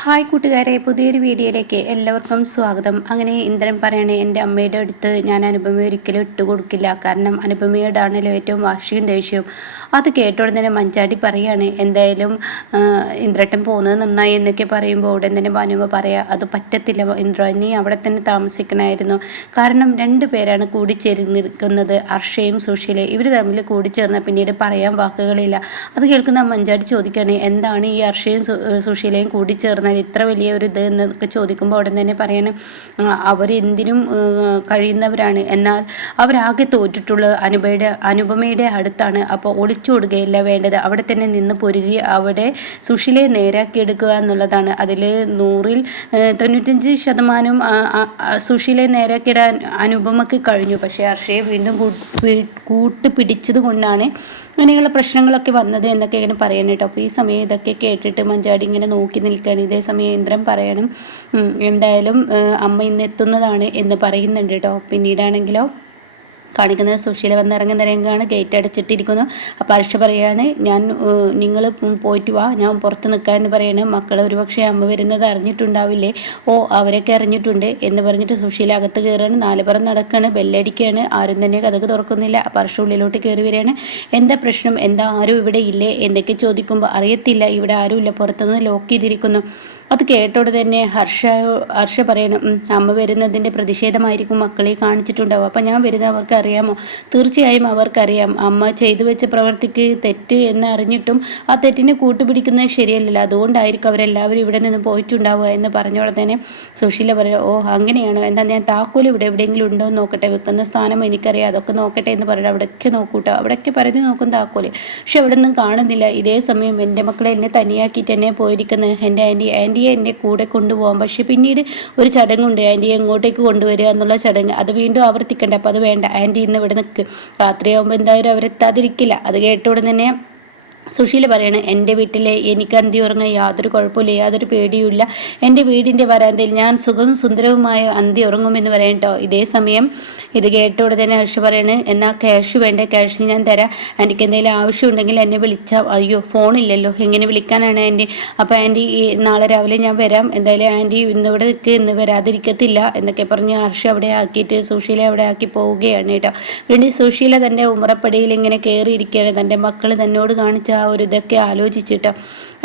Hi കൂട്ടുകാരെ, പുതിയൊരു വീഡിയോയിലേക്ക് എല്ലാവർക്കും സ്വാഗതം. അങ്ങനെ ഇന്ദ്രൻ പറയണേ, എൻ്റെ അമ്മയുടെ അടുത്ത് ഞാൻ അനുപമയെ ഒരിക്കലും ഇട്ട് കൊടുക്കില്ല. കാരണം അനുപമയോടാണല്ലോ ഏറ്റവും വാശിയും ദേഷ്യവും. അത് കേട്ടോടെ തന്നെ മഞ്ചാടി പറയാണ്, എന്തായാലും ഇന്ദ്രട്ടൻ പോകുന്നത് നന്നായി എന്നൊക്കെ പറയുമ്പോൾ ഉടൻ തന്നെ ഭാനുമ പറയാം, അത് പറ്റത്തില്ല ഇന്ദ്ര, നീ അവിടെ തന്നെ താമസിക്കണമായിരുന്നു. കാരണം രണ്ടു പേരാണ് കൂടിച്ചേർന്നിരിക്കുന്നത്, അർഷയും സുശീലയും. ഇവർ തമ്മിൽ കൂടിച്ചേർന്ന പിന്നീട് പറയാൻ വാക്കുകളില്ല. അത് കേൾക്കുന്ന മഞ്ചാടി ചോദിക്കുകയാണ്, എന്താണ് ഈ അർഷയും സുശീലയും കൂടിച്ചേർന്ന് ഇത്ര വലിയ ഒരു ഇത് എന്നൊക്കെ ചോദിക്കുമ്പോൾ ഉടൻ തന്നെ പറയണം, അവരെന്തിനും കഴിയുന്നവരാണ്. എന്നാൽ അവരാകെ തോറ്റിട്ടുള്ള അനുപമയുടെ അടുത്താണ്. അപ്പോൾ ഒളിച്ചോടുകയല്ല വേണ്ടത്, അവിടെ തന്നെ നിന്ന് പൊരുതി അവിടെ സുശീലയെ നേരാക്കിയെടുക്കുക എന്നുള്ളതാണ്. അതിൽ 100-ൽ 95% സുശീലയെ നേരാക്കിയിടാൻ അനുപമയ്ക്ക് കഴിഞ്ഞു. പക്ഷേ അർഷയെ വീണ്ടും കൂട്ടുപിടിച്ചത് കൊണ്ടാണ് അങ്ങനെയുള്ള പ്രശ്നങ്ങളൊക്കെ വന്നത് എന്നൊക്കെ ഇങ്ങനെ പറയണം കേട്ടോ. അപ്പോൾ ഈ സമയം ഇതൊക്കെ കേട്ടിട്ട് മഞ്ചാടി ഇങ്ങനെ നോക്കി നിൽക്കുകയാണ്. ഇതേ സമയം ഇന്ദ്രൻ പറയണം, എന്തായാലും അമ്മ ഇന്ന് എത്തുന്നതാണ് എന്ന് പറയുന്നുണ്ട് കേട്ടോ. പിന്നീടാണെങ്കിലോ കാണിക്കുന്നത് സുശീല വന്നിറങ്ങുന്ന രംഗമാണ്. ഗേറ്റ് അടച്ചിട്ടിരിക്കുന്നു. അപ്പോൾ അർഷ പറയാണ്, നിങ്ങൾ പോയിട്ട് വാ, ഞാൻ പുറത്ത് നിൽക്കാമെന്ന് പറയണേ. മക്കൾ ഒരുപക്ഷെ അമ്മ വരുന്നത് അറിഞ്ഞിട്ടുണ്ടാവില്ലേ? ഓ, അവരൊക്കെ അറിഞ്ഞിട്ടുണ്ട് എന്ന് പറഞ്ഞിട്ട് സുശീല അകത്ത് കയറാണ്. 4 പുറം നടക്കുകയാണ്, ബെല്ലടിക്കുകയാണ്. ആരും തന്നെ കഥക് തുറക്കുന്നില്ല. അപ്പോൾ അർഷ ഉള്ളിലോട്ട് കയറി വരികയാണ്. എന്താ പ്രശ്നം, എന്താ ആരും ഇവിടെ ഇല്ലേ എന്നൊക്കെ ചോദിക്കുമ്പോൾ അറിയത്തില്ല, ഇവിടെ ആരുമില്ല, പുറത്തുനിന്ന് ലോക്ക് ചെയ്തിരിക്കുന്നു. അത് കേട്ടോടെ തന്നെ ഹർഷ പറയണം, അമ്മ വരുന്നതിൻ്റെ പ്രതിഷേധമായിരിക്കും മക്കളെ കാണിച്ചിട്ടുണ്ടാവും. അപ്പം ഞാൻ വരുന്നത് അവർക്ക് അറിയാമോ? തീർച്ചയായും അവർക്കറിയാം. അമ്മ ചെയ്തു വെച്ച പ്രവൃത്തിക്ക് തെറ്റ് എന്ന് അറിഞ്ഞിട്ടും ആ തെറ്റിനെ കൂട്ടുപിടിക്കുന്നത് ശരിയല്ലല്ലോ. അതുകൊണ്ടായിരിക്കും അവരെല്ലാവരും ഇവിടെ നിന്ന് പോയിട്ടുണ്ടാവുക എന്ന് പറഞ്ഞോടെ തന്നെ സുശീല പറയാം, ഓ അങ്ങനെയാണോ, എന്താ ഞാൻ താക്കോൽ ഇവിടെ എവിടെയെങ്കിലും ഉണ്ടോ എന്ന് നോക്കട്ടെ, വെക്കുന്ന സ്ഥാനം എനിക്കറിയാം, അതൊക്കെ നോക്കട്ടെ എന്ന് പറയുന്നത്. അവിടെയൊക്കെ നോക്കൂട്ടോ, അവിടെയൊക്കെ പറഞ്ഞ് നോക്കും താക്കോല്. പക്ഷെ അവിടെ ഒന്നും കാണുന്നില്ല. ഇതേ സമയം എൻ്റെ മക്കളെ എന്നെ തനിയാക്കിയിട്ട് തന്നെ പോയിരിക്കുന്നത്. എൻ്റെ ആൻറ്റിയെ എൻ്റെ കൂടെ കൊണ്ടുപോകാം. പക്ഷെ പിന്നീട് ഒരു ചടങ്ങുണ്ട്, ആൻറ്റിയെ എങ്ങോട്ടേക്ക് കൊണ്ടുവരിക എന്നുള്ള ചടങ്ങ്. അത് വീണ്ടും ആവർത്തിക്കണ്ട. അപ്പോൾ അത് വേണ്ട, ആൻറ്റി ഇന്ന് ഇവിടെ നിൽക്ക്, രാത്രിയാകുമ്പോൾ എന്തായാലും അവരെത്താതിരിക്കില്ല. അത് കേട്ടോടെ തന്നെ സുശീല പറയണേ, എൻ്റെ വീട്ടിലെ എനിക്ക് അന്തി ഉറങ്ങാൻ യാതൊരു കുഴപ്പമില്ല, യാതൊരു പേടിയുമില്ല. എൻ്റെ വീടിൻ്റെ വരാന്തയിൽ ഞാൻ സുഖം സുന്ദരവുമായ അന്തി ഉറങ്ങുമെന്ന് പറയട്ടോ. ഇതേ സമയം ഇത് കേട്ടോടെ തന്നെ ഹർഷ പറയണ്, എന്നാൽ ക്യാഷ് വേണ്ടേ, ക്യാഷ് ഞാൻ തരാം, എനിക്ക് എന്തെങ്കിലും ആവശ്യമുണ്ടെങ്കിൽ എന്നെ വിളിച്ചാൽ. അയ്യോ, ഫോണില്ലല്ലോ, എങ്ങനെ വിളിക്കാനാണ് ആൻറ്റി? അപ്പോൾ ആൻറ്റി നാളെ രാവിലെ ഞാൻ വരാം, എന്തായാലും ആൻറ്റി ഇന്നിവിടെ നിൽക്ക്, ഇന്ന് വരാതിരിക്കത്തില്ല എന്നൊക്കെ പറഞ്ഞ് ഹർഷ അവിടെ ആക്കിയിട്ട് സുശീല അവിടെ ആക്കി പോവുകയാണ് കേട്ടോ. വീണ്ടും സുശീല തൻ്റെ ഉമ്മറപ്പടിയിൽ ഇങ്ങനെ കയറിയിരിക്കുകയാണ്, തൻ്റെ മക്കൾ തന്നോട് കാണിച്ച ആ ഒരു ഇതൊക്കെ ആലോചിച്ചിട്ടോ.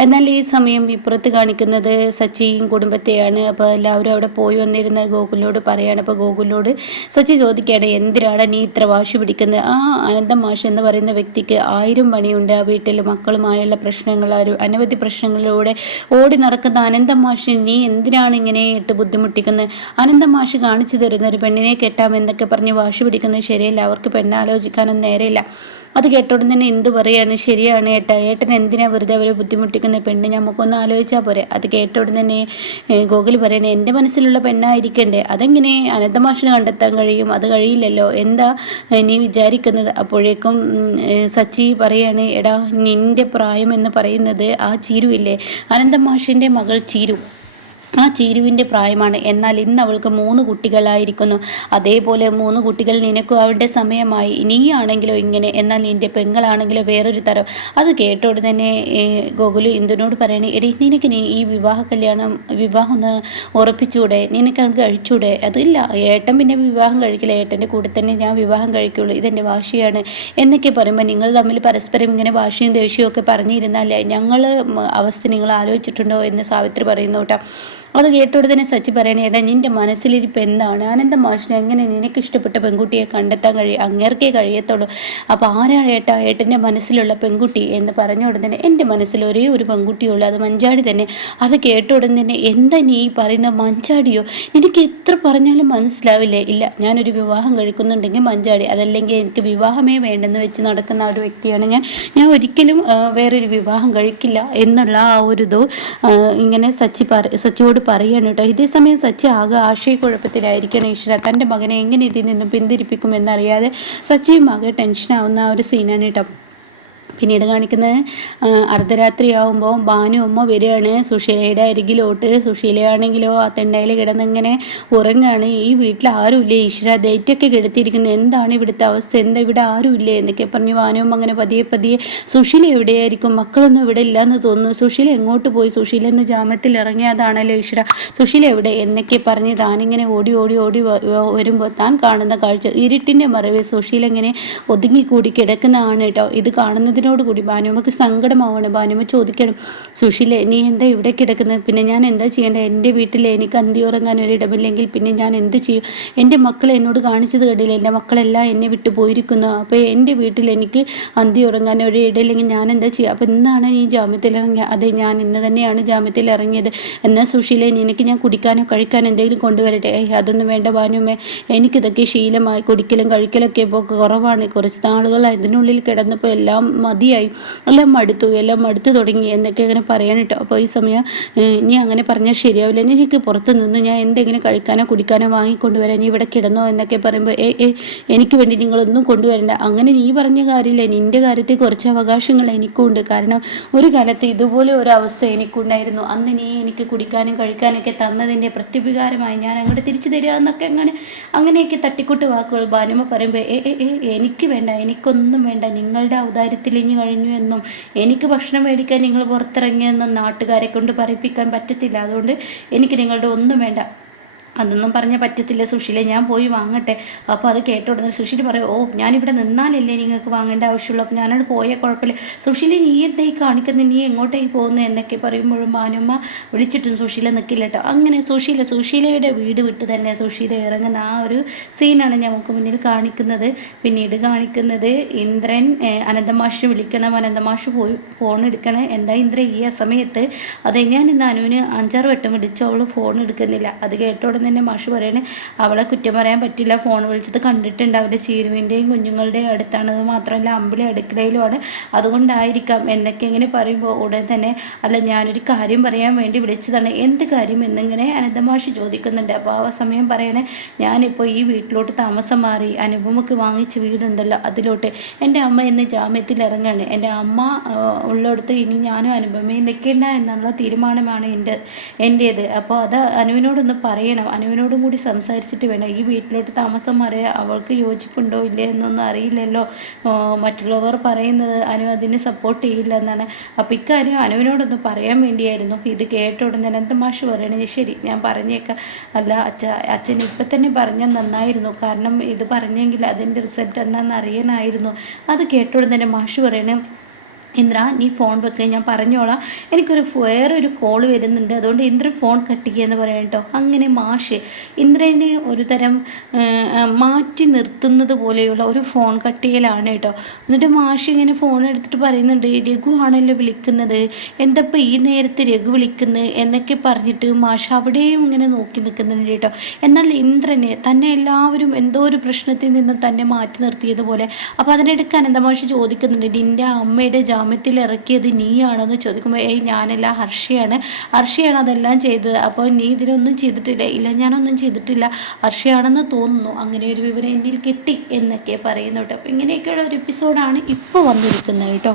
എന്നാൽ ഈ സമയം ഇപ്പുറത്ത് കാണിക്കുന്നത് സച്ചിയും കുടുംബത്തെയാണ്. അപ്പോൾ എല്ലാവരും അവിടെ പോയി വന്നിരുന്ന ഗോകുലിനോട് പറയാണ്. അപ്പോൾ ഗോകുലിനോട് സച്ചി ചോദിക്കുകയാണ്, എന്തിനാണ് നീ ഇത്ര വാശി പിടിക്കുന്നത്? ആ അനന്തം മാഷ് എന്ന് പറയുന്ന വ്യക്തിക്ക് 1000 പണിയുണ്ട്. ആ വീട്ടിൽ മക്കളുമായുള്ള പ്രശ്നങ്ങൾ, അനവധി പ്രശ്നങ്ങളിലൂടെ ഓടി നടക്കുന്ന അനന്തം മാഷ് നീ എന്തിനാണ് ഇങ്ങനെ ഇട്ട് ബുദ്ധിമുട്ടിക്കുന്നത്? അനന്തം മാഷ് കാണിച്ചു തരുന്ന ഒരു പെണ്ണിനെ കെട്ടാമെന്നൊക്കെ പറഞ്ഞ് വാശി പിടിക്കുന്നത് ശരിയല്ല. അവർക്ക് പെണ്ണാലോചിക്കാനൊന്നും നേരെയില്ല. അത് കേട്ടോടും തന്നെ എന്ത് പറയാണ്, ശരിയാണ് ഏട്ടാ, ഏട്ടൻ എന്തിനാ വെറുതെ അവരെ ബുദ്ധിമുട്ടിക്കുന്ന? പെണ്ണ് നമുക്കൊന്ന് ആലോചിച്ചാൽ പോരെ. അത് കേട്ടോടും തന്നെ ഗോകുൽ പറയണേ, എൻ്റെ മനസ്സിലുള്ള പെണ്ണായിരിക്കണ്ടേ, അതെങ്ങനെ അനന്തമാഷിന് കണ്ടെത്താൻ കഴിയും? അത് കഴിയില്ലല്ലോ, എന്താ നീ വിചാരിക്കുന്നത്? അപ്പോഴേക്കും സച്ചി പറയാണ്, എടാ നിൻ്റെ പ്രായം എന്ന് പറയുന്നത് ആ ചീരു ഇല്ലേ, അനന്തമാഷിൻ്റെ മകൾ ചീരു, ആ ചീരുവിൻ്റെ പ്രായമാണ്. എന്നാൽ ഇന്ന് അവൾക്ക് 3 കുട്ടികളായിരിക്കുന്നു. അതേപോലെ 3 കുട്ടികൾ നിനക്കും അവരുടെ സമയമായി. നീയാണെങ്കിലോ ഇങ്ങനെ, എന്നാൽ നിൻ്റെ പെങ്ങളാണെങ്കിലോ വേറൊരു തരം. അത് കേട്ടോട് തന്നെ ഗോകുൽ ഇന്ദുവിനോട് പറയണേ, എടി നിനക്ക് ഈ വിവാഹം ഒന്ന് ഉറപ്പിച്ചൂടെ, നിനക്ക് കഴിച്ചൂടെ? അതില്ല, ഏട്ടൻ പിന്നെ വിവാഹം കഴിക്കില്ല, ഏട്ടൻ്റെ കൂടെ തന്നെ ഞാൻ വിവാഹം കഴിക്കുള്ളൂ, ഇതെൻ്റെ വാശിയാണ് എന്നൊക്കെ പറയുമ്പോൾ, നിങ്ങൾ തമ്മിൽ പരസ്പരം ഇങ്ങനെ വാശിയും ദേഷ്യവും ഒക്കെ പറഞ്ഞിരുന്നാലേ ഞങ്ങൾ അവസ്ഥ നിങ്ങൾ ആലോചിച്ചിട്ടുണ്ടോ എന്ന് സാവിത്രി പറയുന്നു കേട്ടോ. അത് കേട്ടോടെ തന്നെ സച്ചി പറയണേ, ഏട്ടാ നിൻ്റെ മനസ്സിലിരിപ്പ് എന്താണ്? അനന്തം മാഷിനെ എങ്ങനെ നിനക്ക് ഇഷ്ടപ്പെട്ട പെൺകുട്ടിയെ കണ്ടെത്താൻ അങ്ങേർക്കേ കഴിയത്തുള്ളൂ. അപ്പോൾ ആരാണ് ഏട്ടാ ഏട്ടൻ്റെ മനസ്സിലുള്ള പെൺകുട്ടി എന്ന് പറഞ്ഞ ഉടൻ തന്നെ, എൻ്റെ മനസ്സിൽ ഒരേ ഒരു പെൺകുട്ടിയുള്ളൂ, അത് മഞ്ചാടി തന്നെ. അത് കേട്ട ഉടൻ തന്നെ, എന്താ നീ പറയുന്ന, മഞ്ചാടിയോ? എനിക്ക് എത്ര പറഞ്ഞാലും മനസ്സിലാവില്ലേ? ഇല്ല, ഞാനൊരു വിവാഹം കഴിക്കുന്നുണ്ടെങ്കിൽ മഞ്ചാടി, അതല്ലെങ്കിൽ എനിക്ക് വിവാഹമേ വേണ്ടെന്ന് വെച്ച് നടക്കുന്ന ഒരു വ്യക്തിയാണ് ഞാൻ ഒരിക്കലും വേറൊരു വിവാഹം കഴിക്കില്ല എന്നുള്ള ആ ഒരു ഇത് ഇങ്ങനെ സച്ചിയോട് പറയാണ് കേട്ടോ. ഇതേസമയം സച്ചി ആകെ ആശയക്കുഴപ്പത്തിലായിരിക്കണം. ഈശ്വര, തൻ്റെ മകനെ എങ്ങനെ ഇതിൽ നിന്നും പിന്തിരിപ്പിക്കുമെന്നറിയാതെ സച്ചിയും ആകെ ടെൻഷനാവുന്ന ആ ഒരു സീനാണ് കേട്ടോ. പിന്നീട് കാണിക്കുന്നത് അർദ്ധരാത്രിയാവുമ്പോൾ ഭാനു അമ്മ വരികയാണ് സുശീലയുടെ അരികിലോട്ട്. സുശീലയാണെങ്കിലോ ആ തെണ്ണയിൽ കിടന്നിങ്ങനെ ഉറങ്ങുകയാണ്. ഈ വീട്ടിൽ ആരുമില്ലേ ഈശ്വര, ഡേറ്റൊക്കെ കെടുത്തിയിരിക്കുന്നത്, എന്താണ് ഇവിടുത്തെ അവസ്ഥ, എന്താ ഇവിടെ ആരുമില്ലേ എന്നൊക്കെ പറഞ്ഞ് ഭാനു അമ്മ അങ്ങനെ പതിയെ പതിയെ സുശീല എവിടെയായിരിക്കും, മക്കളൊന്നും ഇവിടെ ഇല്ലയെന്ന് തോന്നുന്നു, സുശീല എങ്ങോട്ട് പോയി, സുശീല എന്ന് ജാമ്യത്തിൽ ഇറങ്ങിയതാണല്ലോ ഈശ്വര, സുശീല എവിടെ എന്നൊക്കെ പറഞ്ഞ് താനിങ്ങനെ ഓടി ഓടി ഓടി വരുമ്പോൾ താൻ കാണുന്ന കാഴ്ച ഇരുട്ടിൻ്റെ മറവിൽ സുശീല ഇങ്ങനെ ഒതുങ്ങിക്കൂടി കിടക്കുന്നതാണ് കേട്ടോ. ഇത് കാണുന്നതിനോടുകൂടി ഭാനുമ്മക്ക് സങ്കടമാവാണ്. ഭാനുമ്മ ചോദിക്കണം, സുശീല നീ എന്താ ഇവിടെ കിടക്കുന്നത്, പിന്നെ ഞാൻ എന്താ ചെയ്യേണ്ടത്, എൻ്റെ വീട്ടിൽ എനിക്ക് അന്തി ഉറങ്ങാൻ ഒരിടമില്ലെങ്കിൽ പിന്നെ ഞാൻ എന്ത് ചെയ്യും, എൻ്റെ മക്കൾ എന്നോട് കാണിച്ചത് കണ്ടില്ല, എൻ്റെ മക്കളെല്ലാം എന്നെ വിട്ടു പോയിരിക്കുന്നു, അപ്പോൾ എൻ്റെ വീട്ടിൽ എനിക്ക് അന്തി ഉറങ്ങാൻ ഒരിടമില്ലെങ്കിൽ ഞാൻ എന്താ ചെയ്യുക, അപ്പോൾ ഇന്നാണ് ഈ ജാമ്യത്തിൽ ഇറങ്ങിയത്, അതെ ഞാൻ ഇന്ന് തന്നെയാണ് ജാമ്യത്തിൽ ഇറങ്ങിയത്, എന്നാൽ സുശീല എനിക്ക് ഞാൻ കുടിക്കാനോ കഴിക്കാനോ എന്തെങ്കിലും കൊണ്ടുവരട്ടെ, അതൊന്നും വേണ്ട ഭാനുമ്മേ, എനിക്കിതൊക്കെ ശീലമായി, കുടിക്കലും കഴിക്കലൊക്കെ ഇപ്പോൾ കുറവാണ്, കുറച്ച് നാളുകൾ അതിനുള്ളിൽ കിടന്നപ്പോൾ എല്ലാം മതിയായി, എല്ലാം മടുത്തു തുടങ്ങി എന്നൊക്കെ അങ്ങനെ പറയാൻ കേട്ടോ. അപ്പോൾ ഈ സമയം നീ അങ്ങനെ പറഞ്ഞാൽ ശരിയാവില്ല, എനിക്ക് പുറത്ത് നിന്ന് ഞാൻ എന്തെങ്കിലും കഴിക്കാനോ കുടിക്കാനോ വാങ്ങിക്കൊണ്ടുവരാൻ, നീ ഇവിടെ കിടന്നോ എന്നൊക്കെ പറയുമ്പോൾ എനിക്ക് വേണ്ടി നിങ്ങളൊന്നും കൊണ്ടുവരണ്ട, അങ്ങനെ നീ പറഞ്ഞ കാര്യമില്ല, നിൻ്റെ കാര്യത്തിൽ കുറച്ച് അവകാശങ്ങൾ എനിക്കുണ്ട്, കാരണം ഒരു കാലത്ത് ഇതുപോലെ ഒരു അവസ്ഥ എനിക്കുണ്ടായിരുന്നു, അന്ന് നീ എനിക്ക് കുടിക്കാനും കഴിക്കാനൊക്കെ തന്നതിൻ്റെ പ്രത്യുപകാരമായി ഞാൻ അങ്ങോട്ട് തിരിച്ചു തരിക എന്നൊക്കെ അങ്ങനെയൊക്കെ തട്ടിക്കൂട്ട് വാക്കുകൾ ഭാനുമ്മ പറയുമ്പോൾ എനിക്ക് വേണ്ട, എനിക്കൊന്നും വേണ്ട, നിങ്ങളുടെ ഔദാര്യത്തിൽ ഇനി കഴിഞ്ഞു എന്നും എനിക്ക് ഭക്ഷണം മേടിക്കാൻ നിങ്ങൾ പുറത്തിറങ്ങിയെന്നും നാട്ടുകാരെ കൊണ്ട് പറയിപ്പിക്കാൻ പറ്റത്തില്ല, അതുകൊണ്ട് എനിക്ക് നിങ്ങളുടെ ഒന്നും വേണ്ട, അതൊന്നും പറഞ്ഞാൽ പറ്റത്തില്ല സുശീല, ഞാൻ പോയി വാങ്ങട്ടെ. അപ്പോൾ അത് കേട്ട ഉടനെ സുശീല പറയും, ഓ ഞാനിവിടെ നിന്നാലല്ലേ നിങ്ങൾക്ക് വാങ്ങേണ്ട ആവശ്യമുള്ളൂ, അപ്പോൾ ഞാനോട് പോയാൽ കുഴപ്പമില്ല, സുശീല നീ എന്തായി കാണിക്കുന്നത്, നീ എങ്ങോട്ടേക്ക് പോകുന്നത് എന്നൊക്കെ പറയുമ്പോഴും ഭാനുമ്മ വിളിച്ചിട്ടും സുശീല നിൽക്കില്ല കേട്ടോ. അങ്ങനെ സുശീലയുടെ വീട് വിട്ട് തന്നെ സുശീല ഇറങ്ങുന്ന ആ ഒരു സീനാണ് നമുക്ക് മുന്നിൽ കാണിക്കുന്നത്. പിന്നീട് കാണിക്കുന്നത് ഇന്ദ്രൻ അനന്തമാഷിനെ വിളിക്കണം, അനന്തമാഷ് പോയി ഫോൺ എടുക്കണം, എന്താ ഇന്ദ്ര ഈ സമയത്ത്, അതെ ഞാൻ ഇന്ന് അനുവിന് 5-6 വട്ടം വിളിച്ചു, അവൾ ഫോൺ എടുക്കുന്നില്ല, അത് കേട്ടോടെ തന്നെ മാഷ് പറയണേ അവളെ കുറ്റം പറയാൻ പറ്റില്ല, ഫോൺ വിളിച്ചത് കണ്ടിട്ടുണ്ട്, അവരുടെ ചീരുവിൻ്റെയും കുഞ്ഞുങ്ങളുടെയും അടുത്താണത് മാത്രമല്ല അമ്പിളി അടുക്കളയിലുമാണ്, അതുകൊണ്ടായിരിക്കാം എന്നൊക്കെ ഇങ്ങനെ പറയുമ്പോൾ ഉടൻ തന്നെ അല്ല ഞാനൊരു കാര്യം പറയാൻ വേണ്ടി വിളിച്ചതാണ്, എന്ത് കാര്യം എന്നിങ്ങനെ അനന്തമാഷി ചോദിക്കുന്നുണ്ട്. അപ്പോൾ ആ സമയം പറയണേ ഞാനിപ്പോൾ ഈ വീട്ടിലോട്ട് താമസം മാറി, അനുപമക്ക് വാങ്ങിച്ച വീടുണ്ടല്ലോ അതിലോട്ട്, എൻ്റെ അമ്മ ഇന്ന് ജാമ്യത്തിൽ ഇറങ്ങാണ്, എൻ്റെ അമ്മ ഉള്ളിടത്ത് ഇനി ഞാനും അനുപമയും നിൽക്കേണ്ട എന്നുള്ള തീരുമാനമാണ് എൻ്റേത്, അപ്പോൾ അത് അനുവിനോടൊന്ന് പറയണം, അനുവിനോടും കൂടി സംസാരിച്ചിട്ട് വേണം, ഈ വീട്ടിലോട്ട് താമസം മാറിയ അവൾക്ക് യോജിപ്പുണ്ടോ ഇല്ലേ എന്നൊന്നും അറിയില്ലല്ലോ, മറ്റുള്ളവർ പറയുന്നത് അനു അതിന് സപ്പോർട്ട് ചെയ്യില്ല എന്നാണ്, അപ്പോൾ ഇക്കാര്യം അനുവിനോടൊന്ന് പറയാൻ വേണ്ടിയായിരുന്നു. ഇത് കേട്ട ഉടനെ അനന്തമാഷ് പറയണേ ശരി ഞാൻ പറഞ്ഞേക്കാം, അല്ല അച്ഛൻ ഇപ്പം തന്നെ പറഞ്ഞാൽ നന്നായിരുന്നു, കാരണം ഇത് പറഞ്ഞെങ്കിൽ അതിൻ്റെ റിസൾട്ട് എന്താണെന്ന് അറിയാനായിരുന്നു. അത് കേട്ട ഉടനെ മാഷ് പറയണേ ഇന്ദ്ര നീ ഫോൺ വെക്കുക, ഞാൻ പറഞ്ഞോളാം, എനിക്കൊരു വേറൊരു കോൾ വരുന്നുണ്ട്, അതുകൊണ്ട് ഇന്ദ്രൻ ഫോൺ കട്ട് ചെയ്യുകയെന്ന് പറയാം കേട്ടോ. അങ്ങനെ മാഷ് ഇന്ദ്രനെ ഒരു തരം മാറ്റി നിർത്തുന്നത് പോലെയുള്ള ഒരു ഫോൺ കട്ട് ചെയ്യലാണ് കേട്ടോ. എന്നിട്ട് മാഷ് ഇങ്ങനെ ഫോൺ എടുത്തിട്ട് പറയുന്നുണ്ട്, രഘു ആണല്ലോ വിളിക്കുന്നത്, എന്തപ്പോൾ ഈ നേരത്തെ രഘു വിളിക്കുന്നത് എന്നൊക്കെ പറഞ്ഞിട്ട് മാഷ് അവിടെയും ഇങ്ങനെ നോക്കി നിൽക്കുന്നുണ്ട് കേട്ടോ. എന്നാൽ ഇന്ദ്രനെ തന്നെ എല്ലാവരും എന്തോ ഒരു പ്രശ്നത്തിൽ നിന്ന് തന്നെ മാറ്റി നിർത്തിയതുപോലെ. അപ്പോൾ അതിനിടയ്ക്ക് അനന്തമാഷ് ചോദിക്കുന്നുണ്ട്, നിൻ്റെ അമ്മയുടെ ജാമ്യത്തിൽ ഇറക്കിയത് നീയാണെന്ന് ചോദിക്കുമ്പോൾ ഞാനല്ല ഹർഷയാണ് അതെല്ലാം ചെയ്തത്, അപ്പോൾ നീ ഇതിനൊന്നും ചെയ്തിട്ടില്ല, ഇല്ല ഞാനൊന്നും ചെയ്തിട്ടില്ല, ഹർഷയാണെന്ന് തോന്നുന്നു, അങ്ങനെ ഒരു വിവരം എന്നിൽ കിട്ടി എന്നൊക്കെ പറയുന്നു കേട്ടോ. അപ്പോൾ ഇങ്ങനെയൊക്കെയുള്ള ഒരു എപ്പിസോഡാണ് ഇപ്പോൾ വന്നിരിക്കുന്നത് കേട്ടോ.